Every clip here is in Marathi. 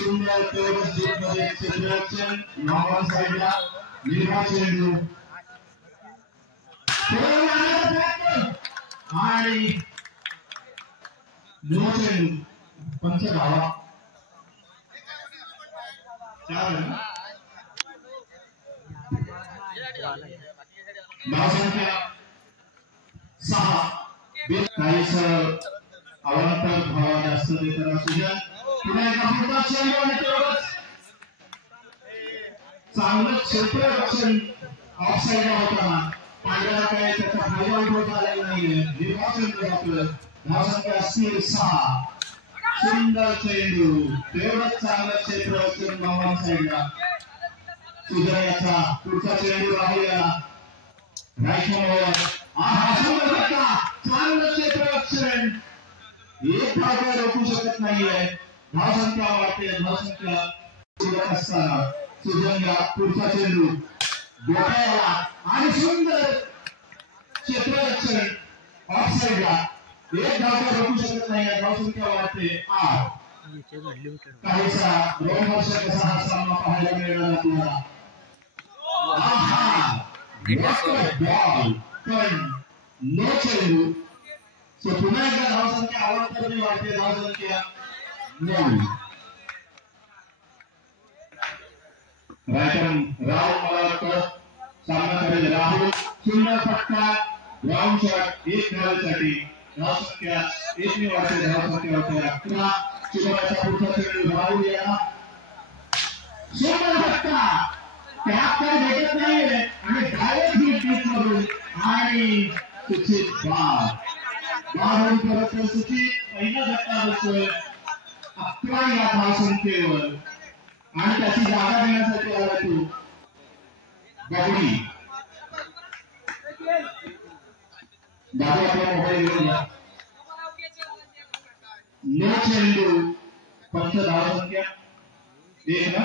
सुंदर मध्ये क्षेत्ररक्षण नॉन साइडला निर्मा चेंडू आणि नो चेंडू पंच धावा धाव संख्या 6 काहीच अवांतर धावा जास्त देताना सुजन पुन्हा एकदा मोठा चेंडू आणि तेवढंच चांगलं क्षेत्ररक्षण ऑफसाइडला होताना पांढऱ्याला काय त्याचा फायदा उठवता आलेला नाहीये निर्वाचन आपलं धाव संख्या 6 सुंदर चेंडू तेवढंच चांगलं क्षेत्ररक्षण नॉन साइडला सुजन याचा पुढचा चेंडू राहिला राईट ओव्हर सुंदर फटका चांगलं क्षेत्ररक्षण एक धाव रोखू शकत नाहीये धाव संख्या वाढते धाव संख्या सुरुवात असताना सुजनला पुढचा चेंडू गोट्याला आणि सुंदर क्षेत्ररक्षण ऑफसाइडला एक धाव रोखू शकत नाही धाव संख्या वाढते 8 काहीसा 2 वर्ष कसा हा सामना पाहायला मिळणार आपल्याला बॉल पण नो चेंडू सो पुन्हा एकदा धाव संख्या अवांतराने वाढते धाव संख्या 9 राईट राहुल मला वाटतं सामना करेल राहुल सुंदर फटका राउंड शॉट एक धावेसाठी धाव संख्या 1 ने वाढते धाव संख्या होते 11 चिमण्याचा पुढचा चेंडू राहुल याला सुंदर फटका त्यात काय भेटत नाहीये आणि डायरेक्ट हिट मधून आणि सुचित बाहेरून परत सुचित पहिला झटका बसतोय 11 या धाव संख्येवर आणि त्याची जागा देण्यासाठी आला तो बबडी दादा आपला मोबाईल घेऊन जा नो चेंडू पंच धाव संख्या 1 ना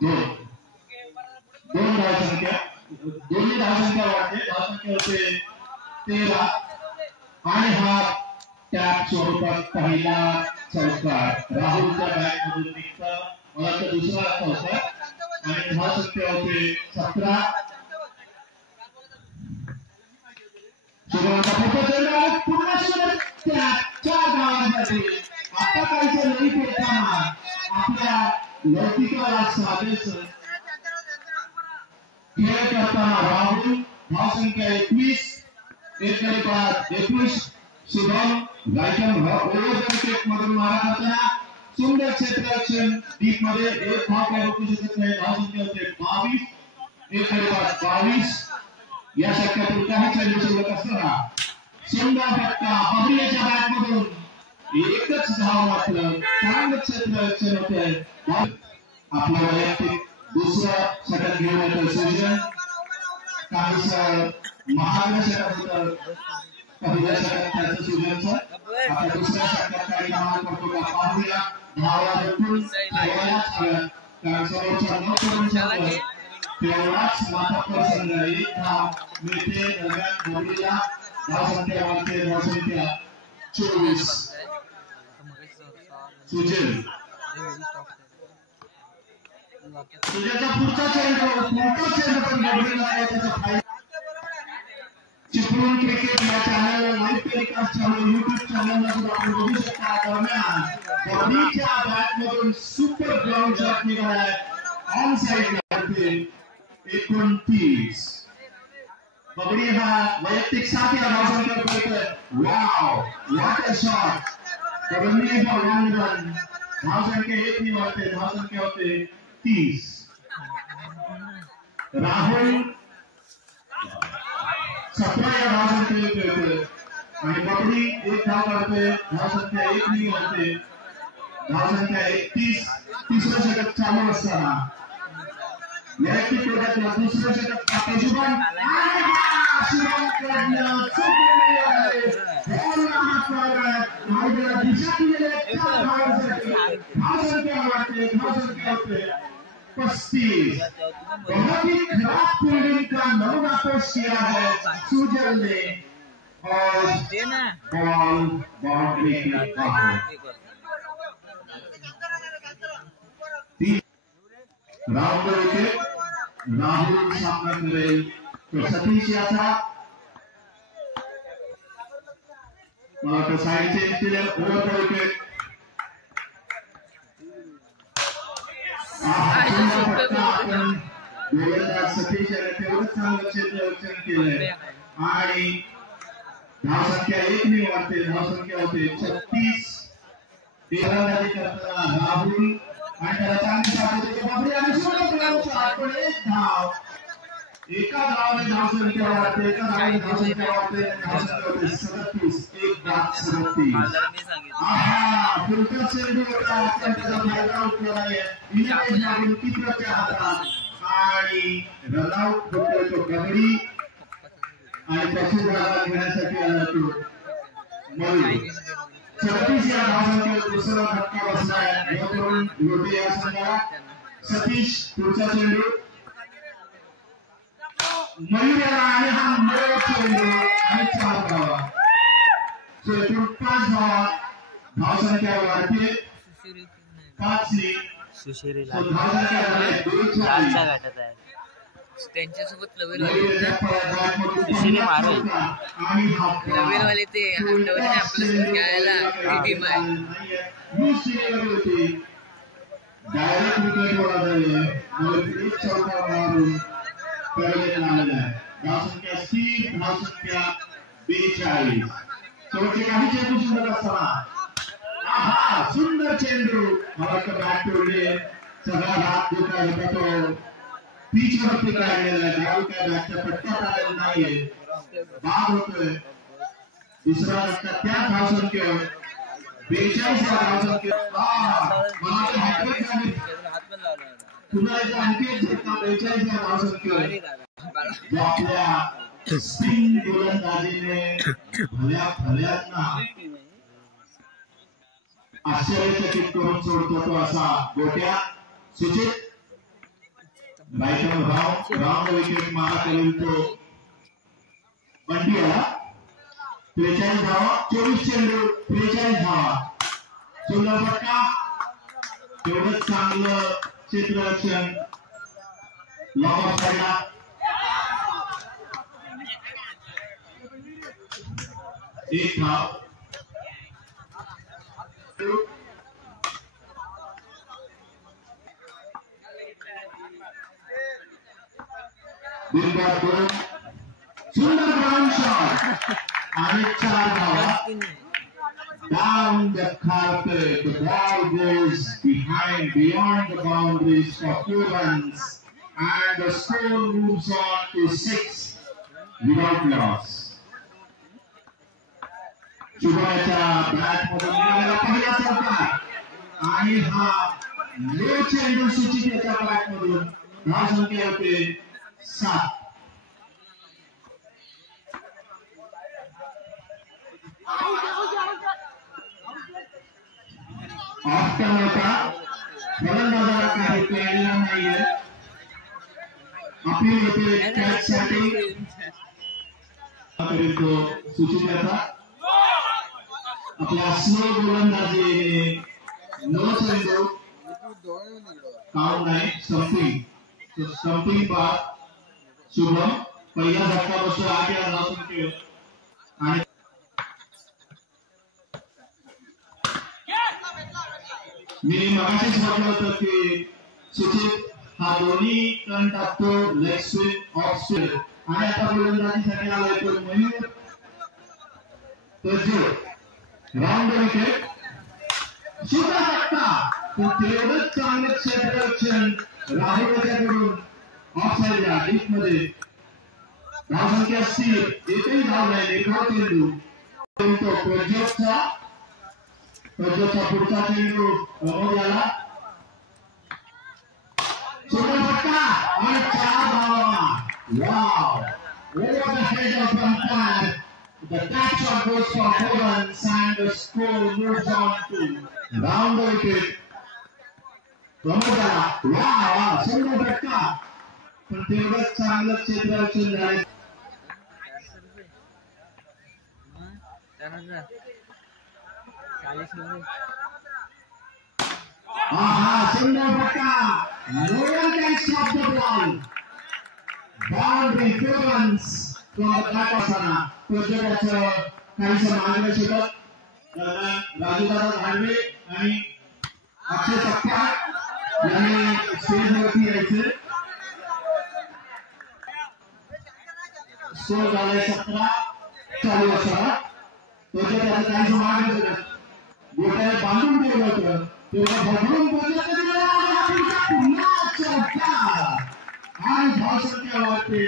2 धाव संख्या दोन्ही धाव संख्या वाढते धाव संख्या होते 13 आणि हा टॅप स्वरूपात पहिला चौकार राहुलच्या बॅट मधून निघता मला तर दुसरा चौकार आणि धाव संख्या होते 17 सुरुवातीला पुढचा चेंडू पुन्हा सुंदर टॅप 4 धावांसाठी आता काहीच नाही पेटताना आपल्या लौकिकाला साधेच खेळ करताना राहुल धाव संख्या 21 एक कडे 21 शुभम रायकन ओव्हर विकेट मधून मारा करताना सुंदर क्षेत्ररक्षण डीप मध्ये एक धाव काय रोखू शकत नाही धाव संख्या होते 22 एक कडे 22 या षटकातील काही चेंडू शिल्लक असताना सुंदर फटका बबडीच्या बॅट मधून एकच धाव मात्र चांगलं क्षेत्ररक्षण होते आपलं वैयक्तिक दुसरा षटक घेऊन येतो सुजन काहीसा महाग षटक होतं पहिल्या षटकात त्याचं सुजनचं आता दुसऱ्या षटकात काही कामाला करतो का पाहूया धावा देखील ठेवायलाच हव्यात कारण समोरचा न करून शकतो तेवढाच माथापर संघ एक धाव मिळते दरम्यान बबडीला धाव संख्या वाढते धाव संख्या 24 सुजन सुजनचा पुढचा चेंडू पण बबडीला आहे त्याचा फायदा चिपळूण क्रिकेट या चॅनल लाईव्ह टेलिकास्ट चालू YouTube चॅनलला सुद्धा आपण बघू शकता दरम्यान बबडीच्या बॅट मधून सुपर ग्राउंड शॉट निघालाय ऑन साइड ला 29 बबडी हा वैयक्तिक 7 या धाव संख्या करतोय wow what a shot Babdi for one run धाव संख्या 1 ने वाढते धाव संख्या होते 30 राहुल 17 या धाव संख्येवर खेळतोय आणि बबडी एक धाव काढतोय धाव संख्या 1 ने वाढते धाव संख्या 31 तिसरं षटक चालू असताना वैयक्तिक प्रगतीला दुसरं षटक टाकते शुभम शुभम कडनं चुकलेली आहे बॉलला हात मारला धावला दिशा दिलेली आहे चार धावांसाठी धावसंख्या वाढते 35 बहुत ही खराब फील्डिंग का नमूना पेश किया है सुजल ने और बॉल बाउंड्री के बाहर राहुल विकेट राहुल सामना करेल तो सतीश याचा मला तो साइड चेंज केले ओव्हर द विकेट गोलंदाज सतीश याने तेवढंच चांगलं क्षेत्ररक्षण केलंय आणि धावसंख्या 1 ने वाढते धावसंख्या होते 36 गोलंदाजी करताना राहुल आणि त्याला चांगली साथ देते बाबरी आणि पण एक धाव एका धावाने धावसंख्या वाढते एका धावाने धावसंख्या वाढते धावसंख्या होते 37 एक बाद 37 आहा फुलका चेंडू होता पण त्याचा फायदा उठला नाही इनिंग लागून किपरच्या हातात आणि रनआउट होतोय तो कबड्डी आणि पशुभागात घेण्यासाठी आला तो मयूर 36 या धावसंख्येवर दुसरा धक्का बसलाय यावरून लोटे या संघाला सतीश पुढचा चेंडू मयूर याला आणि हा मोठा चेंडू आणि 4 धावा एकूण 5 धावा धावसंख्या वाढते 5 ने सुशिरीला धावसंख्या झाली 2 घाटात आहे त्यांच्यासोबत लवेल मारेल लवेलवाले ते हटवले आपल्या खेळायला टीम आहे डायरेक्ट विकेट वर आले एक चौका मारून पहिले आलेला आहे धावसंख्या स्थिर धावसंख्या 42 शेवटचे काही चेंडू शिल्लक असताना आहा सुंदर चेंडू मला बॅट तोडले सगळा हात दुखा होता तो पिच वरती काढलेला आहे डाव काय बॅटच्या पट्ट्यात आलेला नाहीये बाद होतोय दुसरा धक्का त्या धावसंख्येवर 42 या धावसंख्येवर मला ते हॅट्रिक झाली पुन्हा एकदा आणखी एक झटका 42 या धावसंख्येवर आपल्या स्पिन गोलंदाजीने भल्याना आश्चर्यचकित करून सोडतो तो असा गोट्या सुचित राइट राउंड विकेट मारा करेल तो बंडी आला 43 धावा 24 चेंडू 43 धावा सुंदर फटका तेवढंच चांगलं क्षेत्ररक्षण लॉंग ऑफ साइडला एक धाव सुंदर ग्राउंड शॉट and 4 धावा down the carpet the ball goes beyond the boundaries for 4 runs and the score moves on to 6 without loss शुभाच्या bat मधून निघालेला पहिला चौका आणि हा लो चेंडू सुचित याच्या बॅट मधून धावसंख्या होते 7 ऑफचा होता फलंदाजाला काही कळलेला नाहीये अपील होते कॅचसाठी तो सुचित याचा आपल्या स्लो गोलंदाजीने नो चेंडू काउंट नाही स्टंपिंग बाद शुभम पहिला धक्का बसतो 8 या धावसंख्येवर आणि मी मगाशीच म्हटलं होतं की सुचित हा दोन्ही टर्न टाकतो लेग स्पिन ऑफ स्पिन आणि आता गोलंदाजीसाठी आलाय तो मयूर राउंड विकेट सुद्धा धक्का तो तेवढंच चांगलं क्षेत्ररक्षण राहुल याच्याकडून ऑफ साइडला डीप मध्ये धावसंख्या स्थिर एकही धाव नाही निर्धाव चेंडू तो प्रज्योतचा पुढचा चेंडू याला सुंदर फटका आणि 4 धावा. Wow! Over the head of umpire, the tap shot goes for 4 runs and the score moves on to round the wicket. प्रमोदला वा सुंदर फटका, पण तेवढंच चांगलं क्षेत्ररक्षण झाले. सुंदर फटका, no one can stop the ball. Boundary 4 runs from the back of Sana. प्रोजेक्टचं काहीसं मागणं शकत राजूदादा धाडवे आणि अक्षय सप्पा यांनी स्टेजवरती यायचे. स्कोर झालाय 17 चालू असावा. प्रोजेक्टचं काहीसं मागणं शकत गोट्याला बांधून ठेवलं होतं तेव्हा भगवून प्रोजेक्ट आणि धावसंख्या होते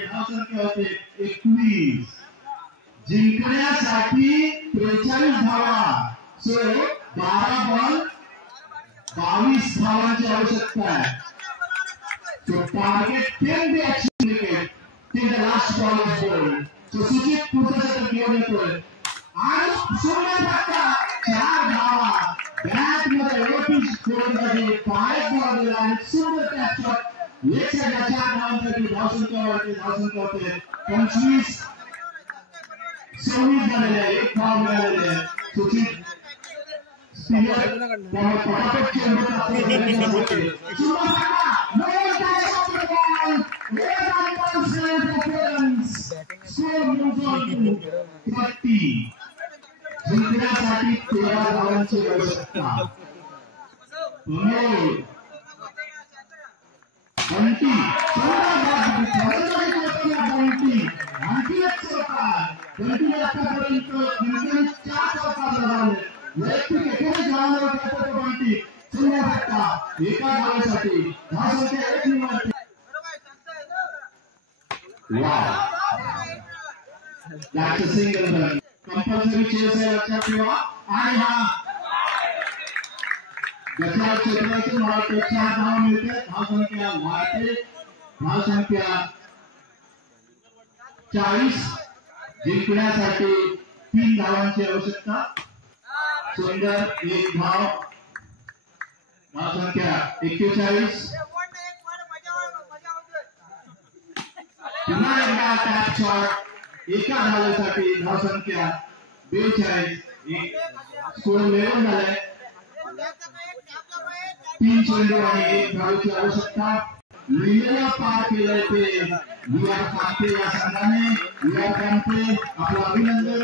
21. जिंकण्यासाठी 43 धावा. सो 12 बॉल 22 धावांची आवश्यकता आहे. So target can be achieved wicket till the last ball is bowled. So सुचित पुढचं शतक घेऊन येतोय आणि सुंदर फटका 4 धावा. बॅट मध्ये ओपी स्कोरमध्ये 5 बॉल दिला आणि सुंदर टॅप शॉट. एक साईडला 4 धावांसाठी धावसंख्या होते 25. 26 झालेले आहे. 1 धाव मिळालेले आहे. सुचित स्पिनर त्यामुळे पटापट चेंडूचा प्रयत्न होते. सुंदर फटका, no catch of the ball. Score moves on to 30. जिंकण्यासाठी 13 धावांची आवश्यकता. बंटी आणखी एक चौकार. बंटीने आतापर्यंत 4 चौकार लगावले. वैयक्तिक 19 धावांवर खेळतो बंटी. सुंदर फटका, एका धावेसाठी धावसंख्या 1 निवडते. Wow, that's a single run. Compulsory chess आहे लक्षात ठेवा. आणि हा जसा क्षेत्राचे मला 4 धावा मिळते. धावसंख्या वाढते. धावसंख्या 40. जिंकण्यासाठी 3 धावांची आवश्यकता. सुंदर 1 धाव. धावसंख्या 41. पुन्हा एकदा टॅप शॉट एका धावेसाठी धावसंख्या 42. स्कोर 11 झालाय. 3 चेंडू आणि 1 धावेची आवश्यकता. लीला पार केलंय ते विराट कांते या संघाने. विराट कांते आपलं अभिनंदन.